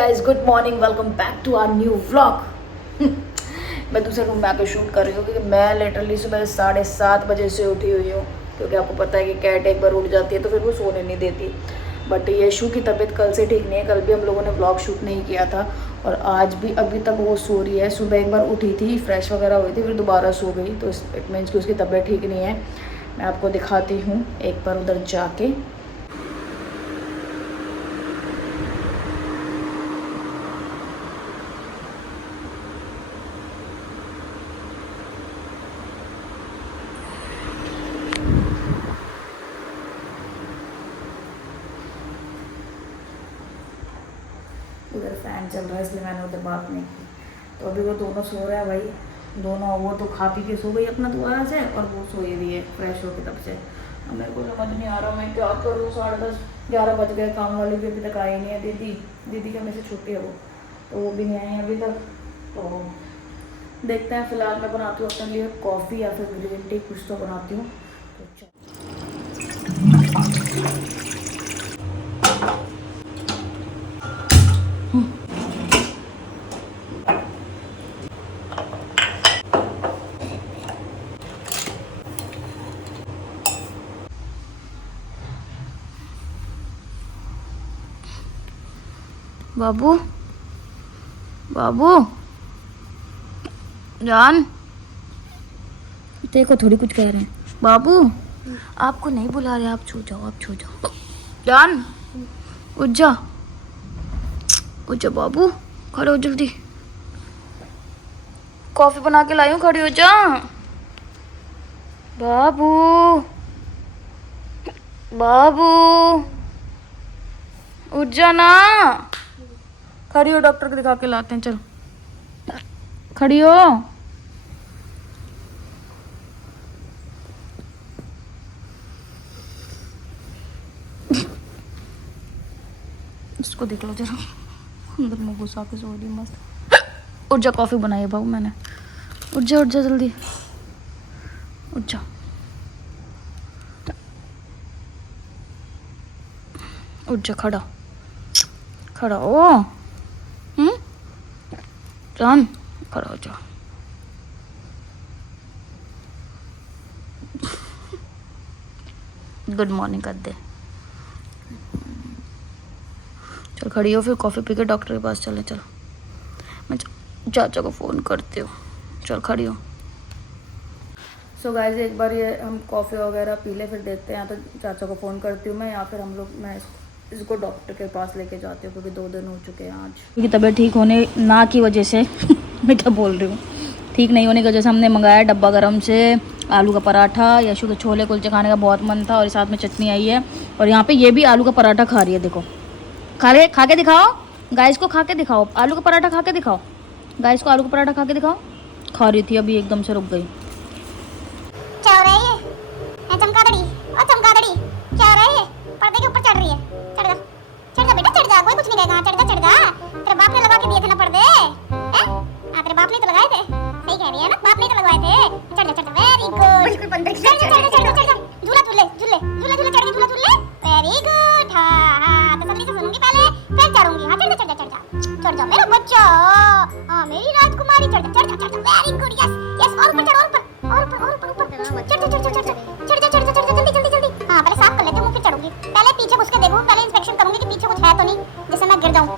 Guys, good morning, welcome back to our new vlog. मैं दूसरे room में आकर शूट कर रही हूँ क्योंकि मैं लिटरली सुबह 7:30 बजे से उठी हुई हूँ, क्योंकि आपको पता है कि कैट एक बार उठ जाती है तो फिर वो सोने नहीं देती। बट यशु की तबीयत कल से ठीक नहीं है, कल भी हम लोगों ने व्लॉग शूट नहीं किया था और आज भी अभी तक वो सो रही है। सुबह एक बार उठी थी, फ्रेश वगैरह हुई थी, फिर दोबारा सो गई, तो इट मीन्स कि उसकी तबीयत ठीक नहीं है। मैं आपको दिखाती हूँ एक बार उधर जाके। इधर फैन चल रहा है इसलिए मैंने उधर बात नहीं की। तो अभी वो दोनों सो रहा है भाई, दोनों। वो तो खा पी के सो गई अपना दोबारा से, और वो सोई भी है फ्रेश होके तब से। अब मेरे को समझ नहीं आ रहा मैं क्या करूँ। 10:30-11 बज गए, काम वाली भी अभी तक आई नहीं है। दीदी का मेरे से छोटी है वो, तो वो भी नहीं आई है अभी तक। तो देखते हैं, फिलहाल मैं बनाती हूँ अपने लिए कॉफ़ी या फिर ग्रीन टी, कुछ तो बनाती हूँ। तो बाबू, बाबू जान, देखो थोड़ी कुछ कह रहे हैं। बाबू आपको नहीं बुला रहे, आप छो जाओ, आप छो जाओ। जान उठ जा, उठ जा बाबू, खड़े हो जल्दी। कॉफी बना के लाई हूँ, खड़ी हो जा। बाबू, बाबू उठ जा ना, खड़ी हो, डॉक्टर को दिखा के लाते हैं। चलो खड़ी हो। इसको देख लो जरा, अंदर में घुसा के सो रही मस्त। उठ जा, कॉफी बनाई है बाबू मैंने। उठ जा, उठ जा जल्दी, उठ जा। उठ जा, खड़ा खड़ा ओ, जान खड़ा हो जा। गुड मॉर्निंग कर दे। चल खड़ी हो, फिर कॉफ़ी पी के डॉक्टर के पास चले। चलो मैं चाचा को फ़ोन करती हूँ। चल खड़ी हो। सो गाइस, एक बार ये हम कॉफ़ी वगैरह पी ले, फिर देखते हैं। या तो चाचा को फ़ोन करती हूँ मैं, या फिर मैं इसको डॉक्टर के पास लेके जाती हूँ, क्योंकि 2 दिन हो चुके हैं आज। क्योंकि तबीयत ठीक होने ना की वजह से मैं क्या बोल रही हूँ, ठीक नहीं होने की वजह से हमने मंगाया डब्बा गरम से आलू का पराठा। यशु के छोले कुलचे खाने का बहुत मन था, और साथ में चटनी आई है। और यहाँ पे ये भी आलू का पराठा खा रही है, देखो। खा के दिखाओ गाइस को, खा के दिखाओ आलू का पराठा, खा के दिखाओ गाइस को, आलू का पराठा खा के दिखाओ। खा रही थी, अभी एकदम से रुक गई। क्या हो रहा है ये? चमगादड़ी, ओ चमगादड़ी, क्या हो रहा है ये? पर्दे के ऊपर चढ़ रही है। चढ़ जा बेटा, चढ़ जा, कोई कुछ नहीं कहेगा। चढ़ जा। तेरे बाप ने लगा के दिए थे ना पर्दे, हैं? तेरे बाप ने तो लगाए थे। सही कह रही है ना, बाप ने तो लगवाए थे। चढ़ जा, वेरी गुड। बिल्कुल बंदर की चढ़ जा। झूला झूले चढ़ गई, झूला झूले। Very good. हां तसल्ली से सुनूंगी पहले, फिर चढ़ूंगी। हां चढ़ जा मेरा बच्चा। हां मेरी राजकुमारी, चढ़ जा। Very good, yes. और ऊपर चढ़, और ऊपर। चढ़ जा जल्दी। हाँ पहले साफ कर लेते हैं मुंह, फिर चढ़ूंगी। पहले पीछे घुस के देखूं, पहले इंस्पेक्शन करूंगी कि पीछे कुछ है तो नहीं, जिससे मैं गिर जाऊं।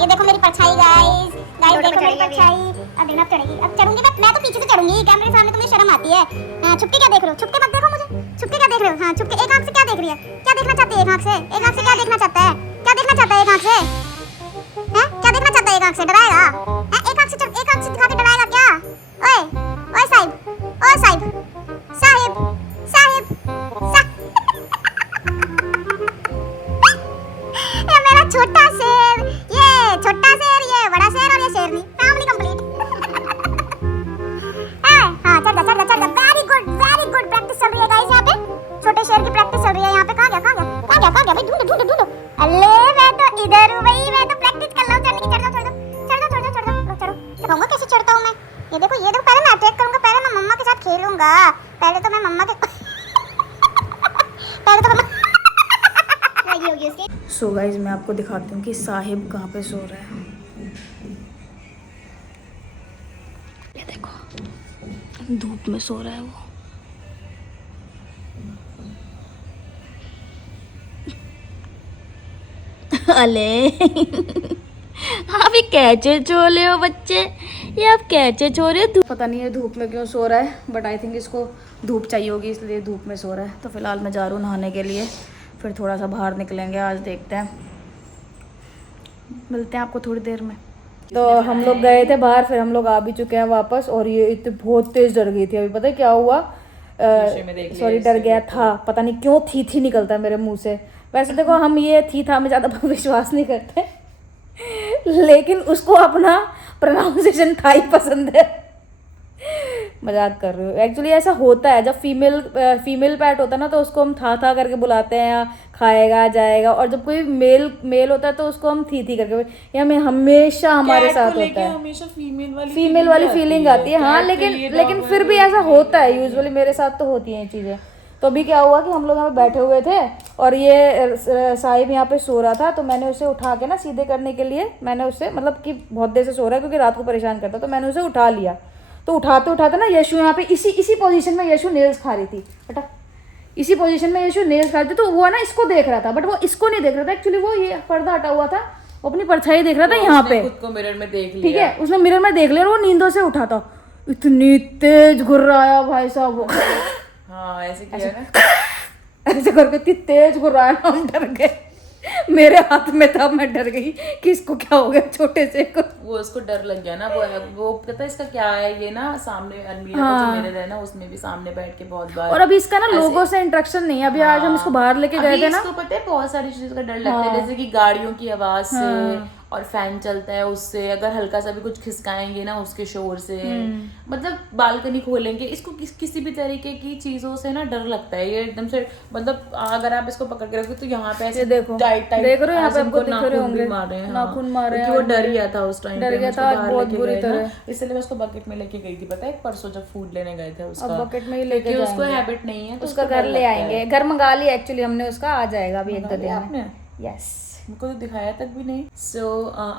ये देखो मेरी परछाई गाइस, देखो मेरी परछाई। अब देखना चढ़ेगी, अब चढ़ूंगी मैं तो पीछे से चढ़ूंगी। कैमरे के सामने तो मुझे शर्म आती है। छुप के क्या देख रहे हो? छुप के मत देखो मुझे। छुप के क्या देख रहे हो? हाँ छुप के। एक आंख से क्या देख रही है? क्या देखना चाहती है एक आंख से? एक आंख से क्या देखना चाहता है? क्या देखना चाहता है एक आंख से? हैं? क्या देखना चाहता है एक आंख से? डराएगा? हैं? एक आंख से दिखा के डराएगा क्या? ओए साहिब। ये मेरा छोटा शेर, ये बड़ा शेर, और ये शेरनी, फैमिली कंप्लीट। हाँ चढ़ जा। Very good. प्रैक्टिस चल रही है गाइस यहाँ पे, छोटे शेर की प्रैक्टिस चल रही है यहाँ पे। कहाँ गया भाई? ढूंढो। अल्ले मैं तो इधर हूँ भाई, मैं तो प्रैक्टिस कर रहा हूँ चढ़ने की। चढ़ो। दिखाऊंगा कैसे चढ़ता हूँ मैं। ये देखो पहले मैं अटैक करूंगा, पहले मैं मम्मा के साथ खेलूंगा। पहले तो मैं सो गाइज मैं आपको दिखाती हूँ कि साहिब कहाँ पे सो रहा है। ये देखो धूप में सो रहा है वो। अले आप ये कैचे चोले हो बच्चे, ये आप कैचे चो रहे हो। पता नहीं है धूप में क्यों सो रहा है, बट आई थिंक इसको धूप चाहिए होगी इसलिए धूप में सो रहा है। तो फिलहाल मैं जा रहा हूँ नहाने के लिए, फिर थोड़ा सा बाहर निकलेंगे, आज देखते हैं, मिलते हैं आपको थोड़ी देर में। तो हम लोग गए थे बाहर, फिर हम लोग आ भी चुके हैं वापस, और ये इतनी बहुत तेज डर गई थी। अभी पता है क्या हुआ, सॉरी डर गया था, पता नहीं क्यों थी निकलता है मेरे मुंह से। वैसे देखो हम ये थी था में ज़्यादा विश्वास नहीं करते, लेकिन उसको अपना प्रोनाउंसिएशन था ही पसंद है। मजाक कर रही हूँ, एक्चुअली ऐसा होता है जब फीमेल पैट होता है ना, तो उसको हम था करके बुलाते हैं, या खाएगा जाएगा, और जब कोई मेल होता है तो उसको हम थी करके, ये हमें हमेशा हमारे साथ होता है, हमेशा फीमेल वाली फीलिंग आती है। हाँ लेकिन फिर भी ऐसा होता है यूजुअली, मेरे साथ तो होती हैं चीज़ें। तो अभी क्या हुआ कि हम लोग यहाँ पे बैठे हुए थे और ये साहिब यहाँ पे सो रहा था, तो मैंने उसे उठा के ना सीधे करने के लिए, मैंने उससे मतलब कि बहुत देर से सो रहा है क्योंकि रात को परेशान करता, तो मैंने उसे उठा लिया। तो उठाते ना यशु यहाँ पे इसी पोजीशन में यशु नेल्स खा रही थी, बेटा इसी पोजीशन में यशु नेल्स खा रही थी। तो वो ना इसको देख रहा था, बट वो इसको नहीं देख रहा था, एक्चुअली वो ये पर्दा हटा हुआ था, वो अपनी परछाई देख रहा था यहाँ पे, खुद को मिरर में देख लिया। ठीक है, उसने मिरर में देख लिया और वो नींदों से उठा था, इतनी तेज घुर्राया भाई साहब वो। हाँ ऐसे किया ना, ऐसे करके इतनी तेज घुर्राया ना, हम डर गए। मेरे हाथ में था, मैं डर गई कि इसको क्या हो गया छोटे से को। वो उसको डर लग गया ना, वो पता है इसका क्या है, ये ना सामने अलमीरा जो मेरे रहे ना, उसमें भी सामने बैठ के बहुत बार, और अभी इसका ना लोगों से इंटरेक्शन नहीं है। अभी आज हम इसको बाहर लेके गए थे ना, इसको पता है बहुत सारी चीजों का डर लगता है, जैसे कि गाड़ियों की आवाज से, और फैन चलता है उससे, अगर हल्का सा भी कुछ खिसकाएंगे ना उसके शोर से, मतलब बालकनी खोलेंगे, इसको किसी भी तरीके की चीजों से ना डर लगता है। ये एकदम से मतलब अगर आप इसको पकड़ के रखो तो यहाँ पे ऐसे देखो देख रहे हो, यहाँ पे आपको दिख रहे होंगे नाखून मारे हैं, वो डर गया था उस टाइम, डर गया था बहुत बुरी तरह, इसलिए मैं उसको बकेट में लेके गई थी। पता है परसों जब फूड लेने गए थे उसका, बकेट में ही लेके जाएंगे, उसको हैबिट नहीं है, उसका घर ले आएंगे, घर मंगा लिया एक्चुअली हमने उसका, आ जाएगा अभी एक दो दिन में। यस, मुझको तो दिखाया तक भी नहीं।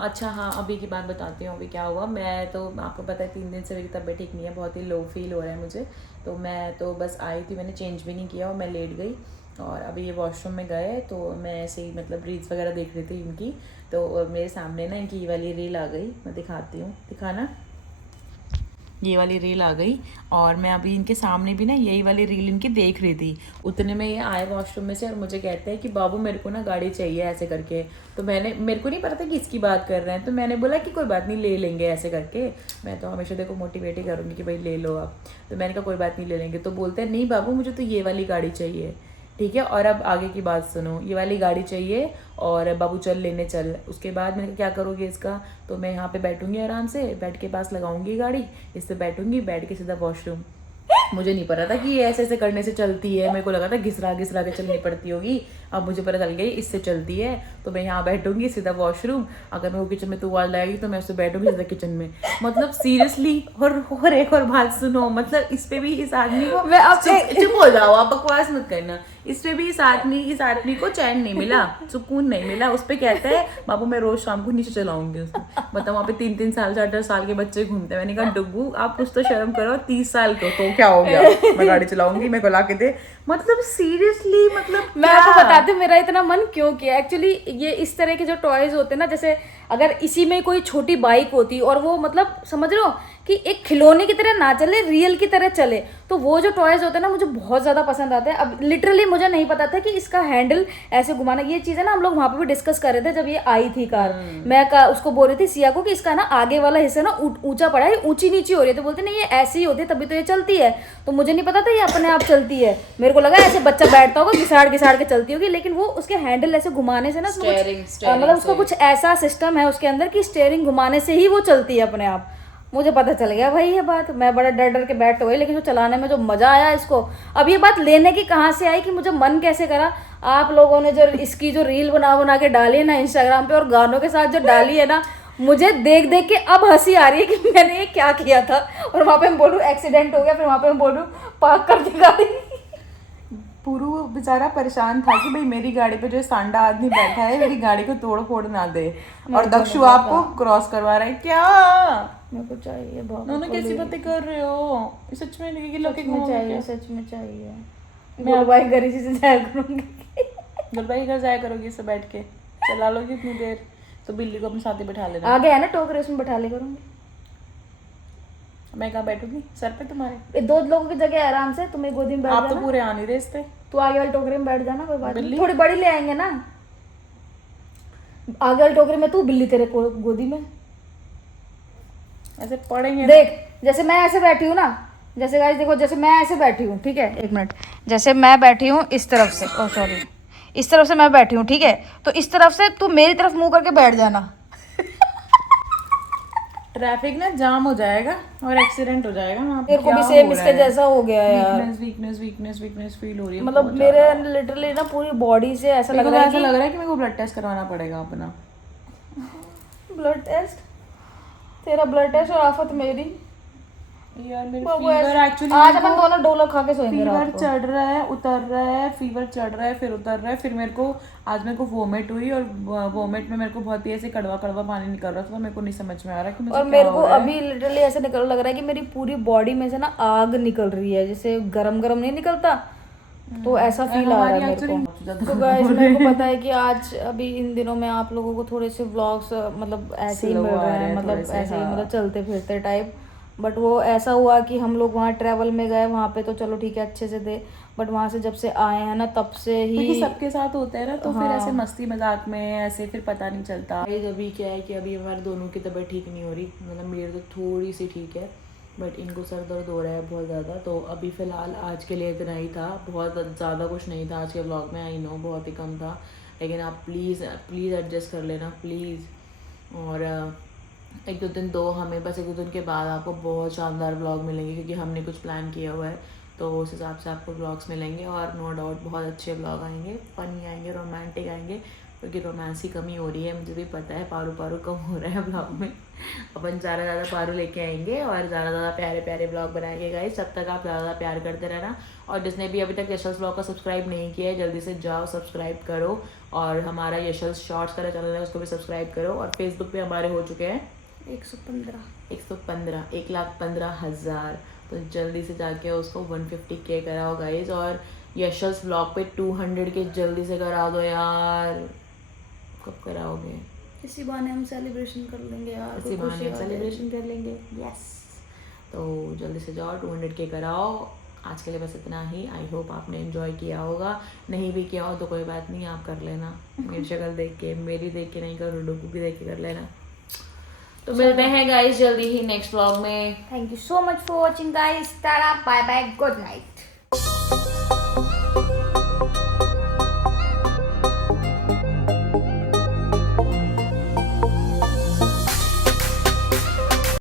अच्छा हाँ, अभी की बात बताती हूँ अभी क्या हुआ। मैं तो आपको पता है 3 दिन से मेरी तबीयत ठीक नहीं है, बहुत ही लो फील हो रहा है मुझे। तो मैं तो बस आई थी, मैंने चेंज भी नहीं किया और मैं लेट गई, और अभी ये वॉशरूम में गए तो मैं ऐसे ही मतलब रील्स वगैरह देख रही थी इनकी, तो मेरे सामने ना इनकी ये वाली रील आ गई, मैं दिखाती हूँ, दिखाना, ये वाली रील आ गई, और मैं अभी इनके सामने भी ना यही वाली रील इनकी देख रही थी। उतने में ये आए वॉशरूम में से और मुझे कहते हैं कि बाबू मेरे को ना गाड़ी चाहिए ऐसे करके। तो मेरे को नहीं पता था कि इसकी बात कर रहे हैं, तो मैंने बोला कि कोई बात नहीं ले लेंगे ऐसे करके। मैं तो हमेशा देखो मोटिवेट ही करूँगी कि भाई ले लो आप, तो मैंने कहा कोई बात नहीं ले लेंगे। तो बोलते हैं नहीं बाबू मुझे तो ये वाली गाड़ी चाहिए, ठीक है। और अब आगे की बात सुनो, ये वाली गाड़ी चाहिए और बाबू चल लेने चल। उसके बाद मैंने कहा क्या करोगे इसका, तो मैं यहाँ पे बैठूंगी आराम से, बेड के पास लगाऊंगी गाड़ी, इससे बैठूंगी, बैठ के सीधा वॉशरूम। मुझे नहीं पता था कि ये ऐसे ऐसे करने से चलती है, मेरे को लगा था घिसरा के चलनी पड़ती होगी। अब मुझे पता चल गई इससे चलती है। तो मैं यहाँ बैठूंगी सीधा वॉशरूम, अगर मैं वो किचन में तुवाल लाएगी तो मैं उससे बैठूंगी सीधा किचन में। मतलब सीरियसली। और एक और बात सुनो, मतलब इस पे भी इस आदमी को, चुप हो जाओ आप, बकवास मत करना। इस पे भी इस आदमी को चैन नहीं मिला, सुकून नहीं मिला। उस पे कहता है बाबू मैं रोज शाम को नीचे चलाऊंगी उसको। मतलब वहाँ पे 3-3 साल 4-4 साल के बच्चे घूमते हैं। मैंने कहा डुग्गू आप कुछ तो शर्म करो, 30 साल के तो क्या हो गया, मैं गाड़ी चलाऊंगी, मेरे को ला के दे। मतलब सीरियसली, मतलब मैं आपको बताती हूँ मेरा इतना मन क्यों किया। एक्चुअली ये इस तरह के जो टॉयज होते हैं ना, जैसे अगर इसी में कोई छोटी बाइक होती और वो मतलब समझ रहे हो कि एक खिलौने की तरह ना चले, रियल की तरह चले, तो वो जो टॉयज होते हैं ना मुझे बहुत ज़्यादा पसंद आते हैं। अब लिटरली मुझे नहीं पता था कि इसका हैंडल ऐसे घुमाना, ये चीज़ें ना हम लोग वहाँ पे भी डिस्कस कर रहे थे जब ये आई थी कार। मैं उसको बोल रही थी सिया को कि इसका ना आगे वाला हिस्सा ना ऊंचा पड़ा है, ऊंची नीची हो रही है। तो बोलते नहीं ये ऐसी ही होती है तभी तो ये चलती है। तो मुझे नहीं पता था ये अपने आप चलती है, मेरे को लगा ऐसे बच्चा बैठता होगा घिसाड़ के चलती होगी, लेकिन वो उसके हैंडल ऐसे घुमाने से ना मतलब उसका कुछ ऐसा सिस्टम है उसके अंदर कि स्टेयरिंग घुमाने से ही वो चलती है अपने आप। मुझे पता चल गया भाई ये बात, मैं बड़ा डर के बैठ गई, लेकिन जो चलाने में जो मज़ा आया इसको। अब ये बात लेने की कहाँ से आई कि मुझे मन कैसे करा, आप लोगों ने जो इसकी जो रील बना के डाली है ना इंस्टाग्राम पे और गानों के साथ जो डाली है ना, मुझे देख के अब हंसी आ रही है कि मैंने ये क्या किया था। और वहाँ पे मैं बोलूँ एक्सीडेंट हो गया, फिर वहाँ पे मैं बोलूँ पार्क कर दी गाड़ी। पूरू बेचारा परेशान था कि भाई मेरी गाड़ी पे जो सांडा आदमी बैठा है मेरी गाड़ी को तोड़ फोड़ ना दे, और दक्षु आपको क्रॉस करवा रहा है। क्या मेरे को चाहिए बहुत। दोनों कैसी बातें कर रहे हो? सच में चाहिए, सच में चाहिए। मैं भाई घर से जाया करूंगी। गुलबाई के घर जाया करोगी इससे बैठ के, चला लोगी इतनी देर तो बिल्ली को अपने साथ ही बैठा लेना। आगे है ना टोकरे, उसमें बैठा ले करूंगी। मैं कहाँ बैठूंगी? सर पे तुम्हारे? ये 2 लोगों की जगह आराम से, तुम एक गोदी में बैठ आप तो जाना। पूरे आ नहीं रहे इस पे। तू आगे वाले टोकरे में बैठ जाना, कोई बात नहीं। बिल्ली? थोड़ी बड़ी ले आएंगे ना, आगे वाले टोकरे में तू, बिल्ली तेरे को गोदी में। ऐसे पड़ेंगे देख जैसे मैं ऐसे बैठी हूँ ना, जैसे गाइस देखो, जैसे मैं ऐसे बैठी हूँ, ठीक है, 1 मिनट, जैसे मैं बैठी हूँ इस तरफ से, ओ सॉरी, इस तरफ से मैं बैठी हूँ, ठीक है, तो इस तरफ से तू मेरी तरफ मुंह करके बैठ जाना। ट्रैफिक ना जाम हो जाएगा और एक्सीडेंट हो जाएगा वहाँ पे। मेरे को क्या भी सेम हो इसके रहा है? जैसा हो गया यार। वीकनेस फील हो रही है मतलब बहुत मेरे ज्यादा। लिटरली ना पूरी बॉडी से ऐसा मेरे लग को रहा है ऐसा कि लग रहा है कि मेरे को ब्लड टेस्ट करवाना पड़ेगा अपना। ब्लड टेस्ट, तेरा ब्लड टेस्ट और आफत मेरी। यार मेरे बाबू फीवर ऐसे- एक्चुअली आज अपन दोनों डोलो खा के सोएंगे फीवर रात को। चढ़ रहा है, उतर रहा है, फीवर चढ़ रहा है, फिर उतर रहा है, फिर मेरे को आज मेरे को वोमिट हुई, और वोमिट में मेरे को बहुत ही ऐसे कड़वा कड़वा पानी निकल रहा था, तो मेरे को नहीं समझ में आ रहा कि मुझे और क्या मेरे हो को रहा है। अभी लिटरली ऐसे निकल लग रहा है कि मेरी पूरी बॉडी में से ना आग निकल रही है, जैसे गरम गरम नहीं निकलता, तो ऐसा फील आ रहा है मेरे को। तो गाइस मेरे को पता है कि आज अभी इन दिनों में आप लोगों को थोड़े से व्लॉग्स मतलब ऐसे ही Slow मिल आ रहे रहे हैं, हैं मतलब थोड़े से, ऐसे ही, हाँ। मतलब चलते फिरते टाइप। बट वो ऐसा हुआ कि हम लोग वहाँ ट्रैवल में गए, वहाँ पे तो चलो ठीक है अच्छे से थे, बट वहाँ से जब से आए हैं ना तब से क्योंकि ही सबके साथ होता है ना, तो फिर हाँ। ऐसे मस्ती मजाक में ऐसे फिर पता नहीं चलता। अभी क्या है कि अभी हमारे दोनों की तबीयत ठीक नहीं हो रही, मतलब मेरी तो थोड़ी सी ठीक है, बट इनको सर दर्द हो रहा है बहुत ज़्यादा। तो अभी फ़िलहाल आज के लिए इतना ही था, बहुत ज़्यादा कुछ नहीं था आज के ब्लॉग में, आई नो बहुत ही कम था, लेकिन आप प्लीज़ एडजस्ट कर लेना प्लीज़। और एक दो दिन के बाद आपको बहुत शानदार ब्लॉग मिलेंगे, क्योंकि हमने कुछ प्लान किया हुआ है, तो उस हिसाब से आपको ब्लॉग्स मिलेंगे, और नो डाउट बहुत अच्छे ब्लॉग आएंगे, फनी आएंगे, रोमांटिक आएंगे, क्योंकि रोमांस की कमी हो रही है, मुझे भी पता है, पारू कम हो रहा है ब्लॉग में। अपन ज़्यादा पारू लेके आएंगे और ज़्यादा प्यारे ब्लॉग बनाएंगे गाइस। तब तक आप ज़्यादा प्यार करते रहना, और जिसने भी अभी तक यशल्स ब्लॉग का सब्सक्राइब नहीं किया है जल्दी से जाओ सब्सक्राइब करो, और हमारा यशल्स शॉर्ट्स का चैनल है उसको भी सब्सक्राइब करो, और फेसबुक पे हमारे हो चुके हैं 115 1,15,000, तो जल्दी से जाके उसको 150K कराओ गाइज, और यशल्स ब्लॉग पे 200 के जल्दी से करा दो यार। कब कराओगे? इसी बहाने हम सेलिब्रेशन कर लेंगे यार, इसी बहाने सेलिब्रेशन कर लेंगे, यस। तो जल्दी से जाओ 200K कराओ। आज के लिए बस इतना ही। आई होप आपने एंजॉय किया होगा, नहीं भी किया हो तो कोई बात नहीं, आप कर लेना, मेरी शक्ल देख के, मेरी देख के नहीं करो, डुगू की देख के कर लेना। तो मिलते हैं गाइस जल्दी ही नेक्स्ट व्लॉग में। Thank you so much for watching guys, tata bye bye, good night.